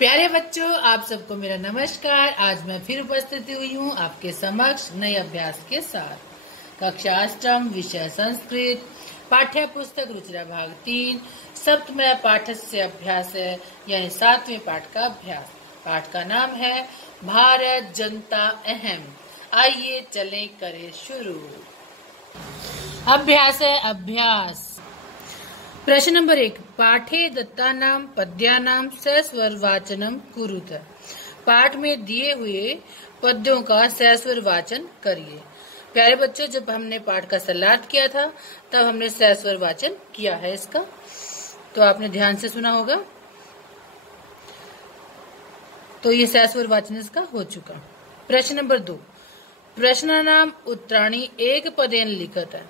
प्यारे बच्चों, आप सबको मेरा नमस्कार। आज मैं फिर उपस्थित हुई हूँ आपके समक्ष नए अभ्यास के साथ। कक्षा अष्टम, विषय संस्कृत, पाठ्य पुस्तक रुचिरा भाग 3, सप्तमय पाठस्य अभ्यास है, यानी 7वें पाठ का अभ्यास। पाठ का नाम है भारत जनता अहम। आइए चलें, करें शुरू। अभ्यास है अभ्यास। प्रश्न नंबर 1, पाठे दत्तानां पद्यानां सस्वर वाचनम कुरुत। पाठ में दिए हुए पद्यों का सस्वर वाचन करिए। प्यारे बच्चों, जब हमने पाठ का सलाहत किया था तब हमने सस्वर वाचन किया है इसका, तो आपने ध्यान से सुना होगा। तो ये सस्वर वाचन इसका हो चुका। प्रश्न नंबर 2, प्रश्नानाम उत्तराणि एक पदेन लिखत है।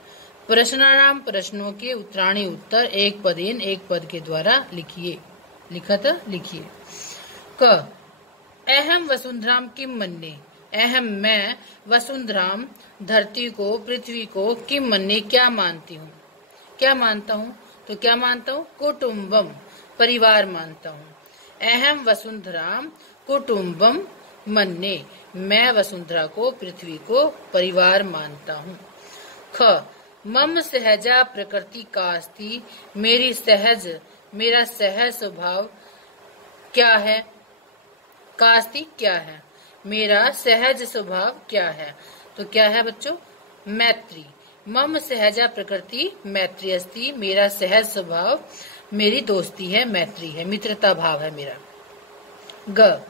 प्रश्नानाम प्रश्नों के उत्तराणी उत्तर एक पदेन एक पद के द्वारा लिखिए। लिखत लिखिए। क, अहम वसुंधराम किम मन्ये। अहम मैं वसुंधराम धरती को, पृथ्वी को, किम मन्ये क्या मानती हूँ। क्या मानता हूँ, तो क्या मानता हूँ, कुटुम्बम परिवार मानता हूँ। अहम वसुंधराम कुटुम्बम मन्ये, मैं वसुंधरा को, पृथ्वी को परिवार मानता हूँ। ख, मम सहजा प्रकृति कास्ति। मेरी सहज, मेरा सहज स्वभाव क्या है। कास्ति क्या है, मेरा सहज स्वभाव क्या है। तो क्या है बच्चों, मैत्री। मम सहजा प्रकृति मैत्री अस्ति। मेरा सहज स्वभाव मेरी दोस्ती है, मैत्री है, मित्रता भाव है मेरा। ग,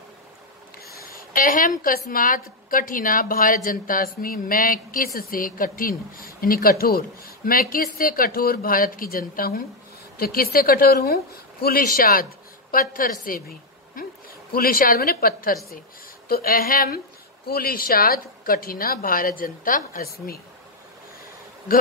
अहम कस्मात कठिना भारत जनतास्मि। मैं किस से कठिन यानी कठोर, मैं किस से कठोर भारत की जनता हूँ। तो किस से कठोर हूँ, कुलिशाद पत्थर से भी। कुलिशाद माने पत्थर से। तो अहम कुलिशाद कठिना भारत जनता अस्मि। घ,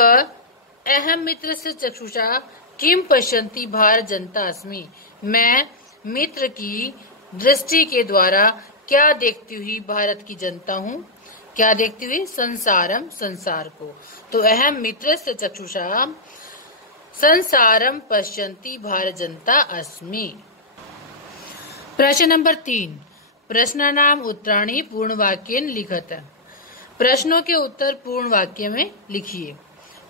अहम मित्र से चक्षुषा किम पश्यन्ति भारत जनता अस्मि। मैं मित्र की दृष्टि के द्वारा क्या देखती हुई भारत की जनता हूँ। क्या देखती हुई, संसारम संसार को। तो अहम मित्र से चक्षुषा संसारम पश्यन्ति भारत जनता अस्मि। प्रश्न नंबर 3, प्रश्नानाम उत्तराणि पूर्ण वाक्येन लिखत। प्रश्नों के उत्तर पूर्ण वाक्य में लिखिए।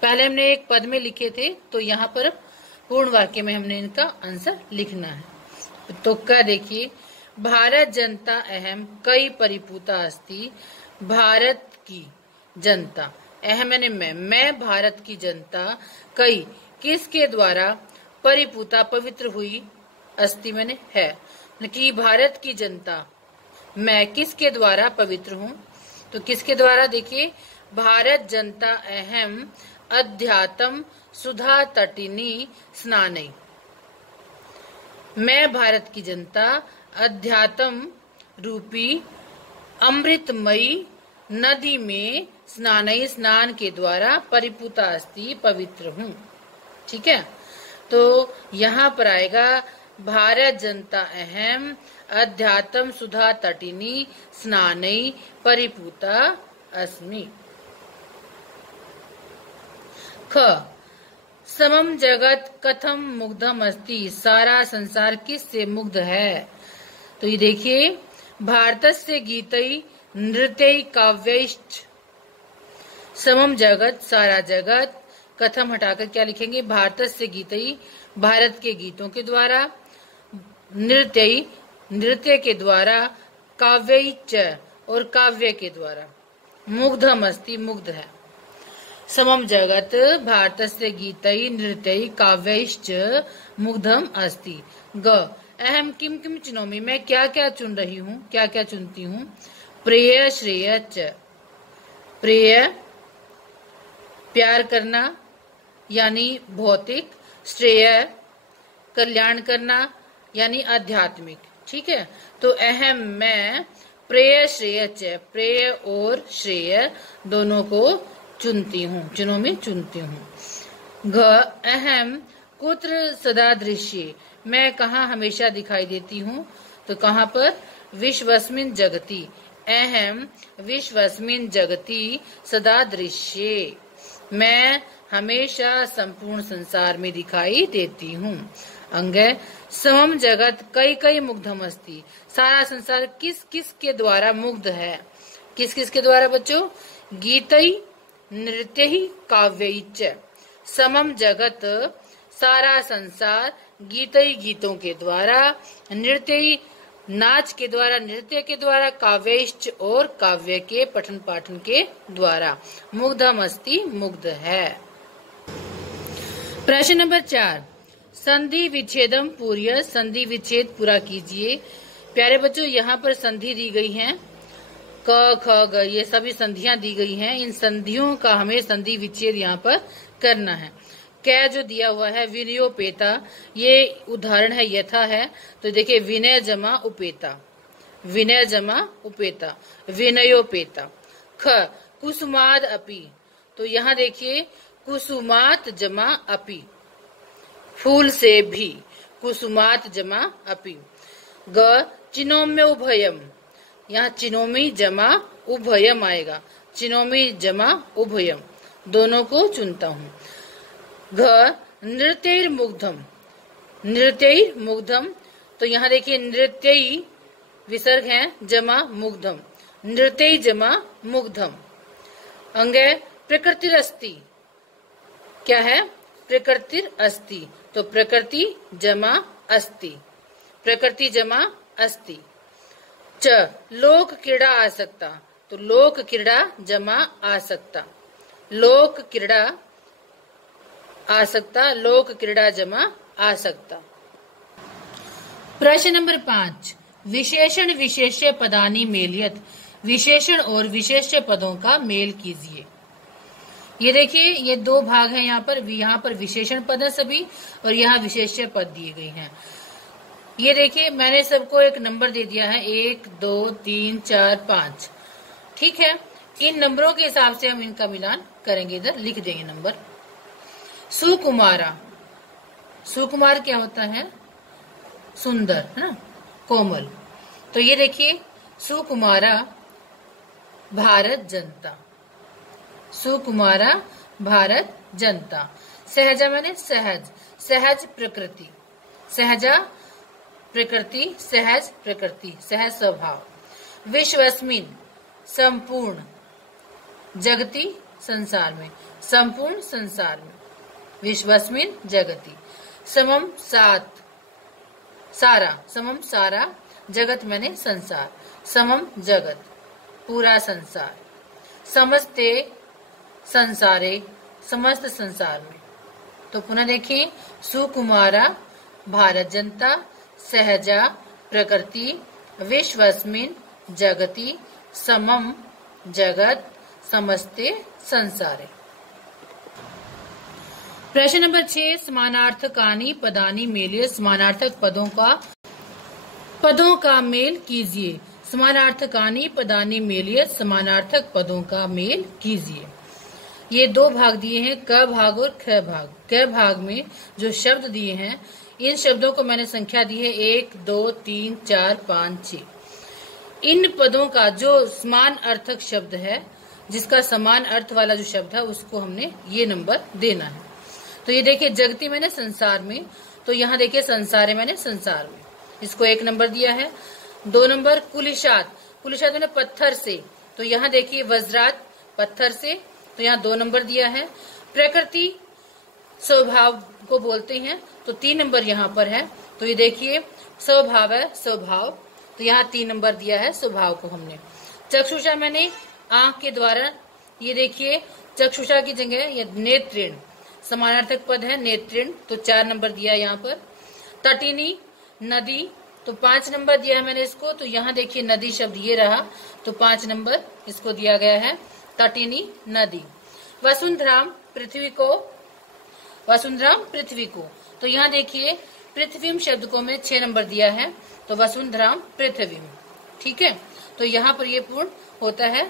पहले हमने एक पद में लिखे थे, तो यहाँ पर पूर्ण वाक्य में हमने इनका आंसर लिखना है। तो क्या देखिए, भारत जनता अहम कई परिपूता अस्ति। भारत की जनता, अहम यानी मैं भारत की जनता कई किसके द्वारा, परिपूता पवित्र हुई, अस्ति मैंने है कि भारत की जनता मैं किसके द्वारा पवित्र हूँ। तो किसके द्वारा, देखिए, भारत जनता अहम अध्यात्म सुधा तटिनी स्नानै। मैं भारत की जनता अध्यात्म रूपी अमृतमयी नदी में स्नानई स्नान के द्वारा परिपूता अस्ति पवित्र हूँ। ठीक है, तो यहाँ पर आएगा भारत जनता अहम अध्यात्म सुधा तटिनी स्नानई परिपूता अस्मि। ख, समम जगत कथम मुग्धम अस्ति। सारा संसार किससे मुग्ध है। तो ये देखिए, भारतस्य गीतई नृत्यई काव्यैश्च। समम जगत सारा जगत, कथम हटाकर क्या लिखेंगे, भारतस्य गीतई भारत के गीतों के द्वारा, नृत्यई नृत्य के द्वारा, काव्यैश्च और काव्य के द्वारा, मुग्धम अस्ति मुग्ध है। समम जगत भारतस्य गीतई नृत्यई काव्यैश्च मुग्धम अस्ति। ग, अहम किम किम चुनोमि। मैं क्या क्या चुन रही हूँ, क्या क्या चुनती हूँ। प्रेय श्रेय च। प्रेय प्यार करना यानी भौतिक, श्रेय कल्याण करना यानी आध्यात्मिक। ठीक है, तो अहम मैं प्रेय श्रेय च, प्रेय और श्रेय दोनों को चुनती हूँ, चुनोमि चुनती हूँ। घ, अहम कुत्र सदा दृश्ये। मैं कहाँ हमेशा दिखाई देती हूँ। तो कहाँ पर, विश्वस्मिन जगति। अहम विश्वस्मिन जगति सदा दृश्ये। मैं हमेशा संपूर्ण संसार में दिखाई देती हूँ। अंगे समम जगत कई कई मुग्धम अस्ति, सारा संसार किस किस के द्वारा मुग्ध है। किस किस के द्वारा बच्चों? गीतई नृत्यहि काव्यैच। समम जगत सारा संसार, गीतई गीतों के द्वारा, नृत्यई नाच के द्वारा, नृत्य के द्वारा, काव्यैश्च और काव्य के पठन पाठन के द्वारा मुग्धम अस्ति मुग्ध है। प्रश्न नंबर 4, संधि विच्छेदम पूर्य, संधि विच्छेद पूरा कीजिए। प्यारे बच्चों यहाँ पर संधि दी गई है, क ख ग, ये सभी संधियां दी गई हैं। इन संधियों का हमें संधि विच्छेद यहाँ पर करना है। कै जो दिया हुआ है विनयोपेता, ये उदाहरण है यथा है, तो देखिए विनय जमा उपेता, विनय जमा उपेता, विनयोपेता। ख कुसुमाद अपि, तो यहाँ देखिए कुसुमात जमा अपि, फूल से भी, कुसुमात जमा अपि। ग चिनोम्य उभयम, यहाँ चिनोमी जमा उभयम आएगा, चिनोमी जमा उभयम, दोनों को चुनता हूँ। घ नृत्यैर मुग्धम, नृत्यैर मुग्धम, तो यहाँ देखिए नृत्यई विसर्ग है, जमा मुग्धम, नृत्यई जमा मुग्धम। अंगे प्रकृतिर अस्ति, क्या है? प्रकृतिर अस्ति, तो प्रकृति जमा अस्ति, प्रकृति जमा अस्ति। च लोक क्रीड़ा आसक्ता, तो लोक क्रीड़ा जमा आसक्ता, लोक क्रीड़ा आसक्ता, लोक क्रीड़ा जमा आसक्ता। प्रश्न नंबर 5, विशेषण विशेष्य पदानि मेलयत, विशेषण और विशेष्य पदों का मेल कीजिए। ये देखिए ये दो भाग हैं यहाँ पर विशेषण पद है सभी, और यहाँ विशेष्य पद दिए गए हैं। ये देखिए मैंने सबको एक नंबर दे दिया है, 1 2 3 4 5, ठीक है। इन नंबरों के हिसाब से हम इनका मिलान करेंगे, इधर लिख देंगे नंबर। सुकुमारा, सुकुमार क्या होता है? सुंदर, है ना, कोमल। तो ये देखिए सुकुमारा भारत जनता, सुकुमारा भारत जनता। सहजा मैंने सहज, सहज प्रकृति, सहजा प्रकृति, सहज प्रकृति, सहज स्वभाव। विश्वस्मिन संपूर्ण, जगति संसार में, संपूर्ण संसार में, विश्वस्मिन जगति। समम सात, सारा, समम सारा, जगत मैंने संसार, समम जगत पूरा संसार। समस्ते संसारे, समस्त संसार में। तो पुनः देखिए सुकुमारा भारत जनता, सहजा प्रकृति, विश्वस्मिन जगति, समम जगत, समस्ते संसारे। प्रश्न नंबर 6, समानार्थकानि पदानि मेलय, समानार्थक पदों का मेल कीजिए। समानार्थकानि पदानि मेलय, समानार्थक पदों का मेल कीजिए। ये दो भाग दिए हैं, क भाग और ख भाग। क भाग में जो शब्द दिए हैं, इन शब्दों को मैंने संख्या दी है 1 2 3 4 5 6। इन पदों का जो समान अर्थक शब्द है, जिसका समान अर्थ वाला जो शब्द है, उसको हमने ये नंबर देना है। तो ये देखिए जगति मैंने संसार में, तो यहाँ देखिए संसारे मैंने संसार में, इसको 1 नंबर दिया है। 2 नंबर कुलिशात, कुलिशात मैंने पत्थर से, तो यहाँ देखिए वज्रात पत्थर से, तो यहाँ 2 नंबर दिया है। प्रकृति स्वभाव को बोलते हैं, तो 3 नंबर यहाँ पर है। तो ये देखिए स्वभाव है, स्वभाव, तो यहाँ 3 नंबर दिया है स्वभाव को हमने। चक्षुषा मैंने आंख के द्वारा, ये देखिए चक्षुषा की जगह ये नेत्रेण, समानार्थक पद है नेत्रेण, तो 4 नंबर दिया है यहाँ पर। तटिनी नदी, तो 5 नंबर दिया है मैंने इसको, तो यहाँ देखिए नदी शब्द ये रहा, तो 5 नंबर इसको दिया गया है, तटिनी नदी। वसुंधराम पृथ्वी को, वसुंधराम पृथ्वी को, तो यहाँ देखिए पृथ्वीम शब्द को मैं 6 नंबर दिया है, तो वसुंधराम पृथ्वीम, ठीक है। तो यहाँ पर ये पूर्ण होता है।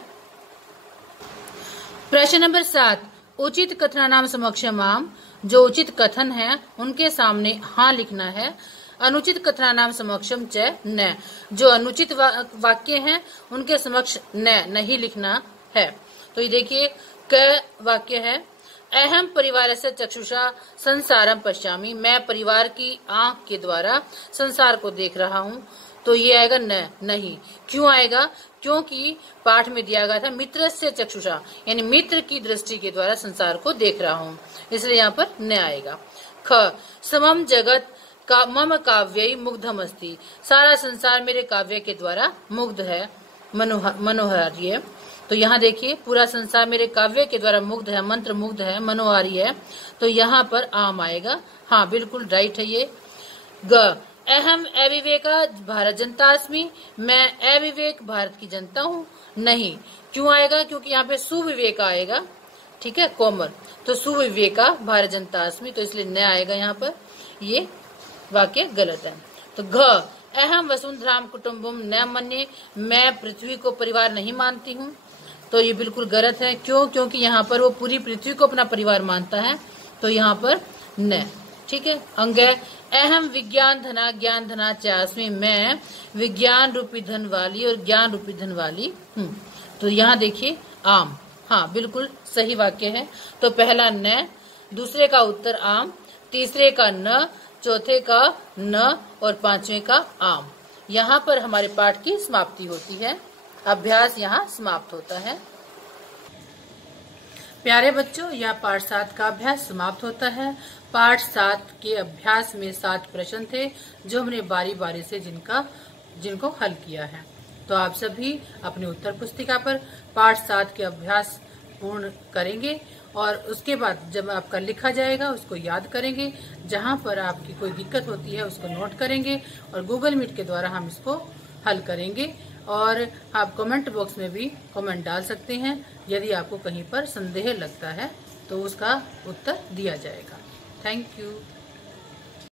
प्रश्न नंबर 7, उचित कथनानाम समक्षमाम, जो उचित कथन है उनके सामने हाँ लिखना है। अनुचित कथनानाम समक्षम च न, जो अनुचित वाक्य हैं उनके समक्ष न नहीं लिखना है। तो ये देखिए क वाक्य है, अहम परिवारस्य चक्षुषा संसारम पश्यामि, मैं परिवार की आंख के द्वारा संसार को देख रहा हूँ। तो ये आएगा न, नहीं। क्यों आएगा? क्योंकि पाठ में दिया गया था मित्रस्य चक्षुषा, यानी मित्र की दृष्टि के द्वारा संसार को देख रहा हूँ, इसलिए यहाँ पर न आएगा। ख, समम जगत का मम काव्य मुग्धम अस्ति, सारा संसार मेरे काव्य के द्वारा मुग्ध है, मनोहारी है। तो यहाँ देखिए पूरा संसार मेरे काव्य के द्वारा मुग्ध है, मंत्र मुग्ध है, मनोहारी है। तो यहाँ पर आम आएगा। हाँ बिल्कुल राइट है ये। ग, अहम अविवेका भारत जनता अस्मि, मैं अविवेक भारत की जनता हूँ, नहीं। क्यों आएगा? क्योंकि यहाँ पे सुविवेका आएगा, ठीक है, कोमल। तो सुविवेका भारत जनता अस्मि, तो इसलिए न आएगा यहाँ पर, ये वाक्य गलत है। तो घ, अहम वसुंधराम कुटुम्बम न मन्ये, मैं पृथ्वी को परिवार नहीं मानती हूँ, तो ये बिल्कुल गलत है। क्यों? क्योंकि यहाँ पर वो पूरी पृथ्वी को अपना परिवार मानता है, तो यहाँ पर न, ठीक है। अंग, अहम विज्ञान धना ज्ञान धना चास्मी, मैं विज्ञान रूपी धन वाली और ज्ञान रूपी धन वाली हूँ। तो यहाँ देखिए आम, हाँ बिल्कुल सही वाक्य है। तो पहला न, दूसरे का उत्तर आम, तीसरे का न, चौथे का न और पांचवें का आम। यहाँ पर हमारे पाठ की समाप्ति होती है, अभ्यास यहाँ समाप्त होता है। प्यारे बच्चों, यह पाठ 7 का अभ्यास समाप्त होता है। पाठ 7 के अभ्यास में 7 प्रश्न थे जो हमने बारी बारी से जिनको हल किया है। तो आप सभी अपने उत्तर पुस्तिका पर पाठ 7 के अभ्यास पूर्ण करेंगे और उसके बाद जब आपका लिखा जाएगा उसको याद करेंगे। जहां पर आपकी कोई दिक्कत होती है उसको नोट करेंगे और गूगल मीट के द्वारा हम इसको हल करेंगे। और आप कमेंट बॉक्स में भी कमेंट डाल सकते हैं, यदि आपको कहीं पर संदेह लगता है तो उसका उत्तर दिया जाएगा। Thank you.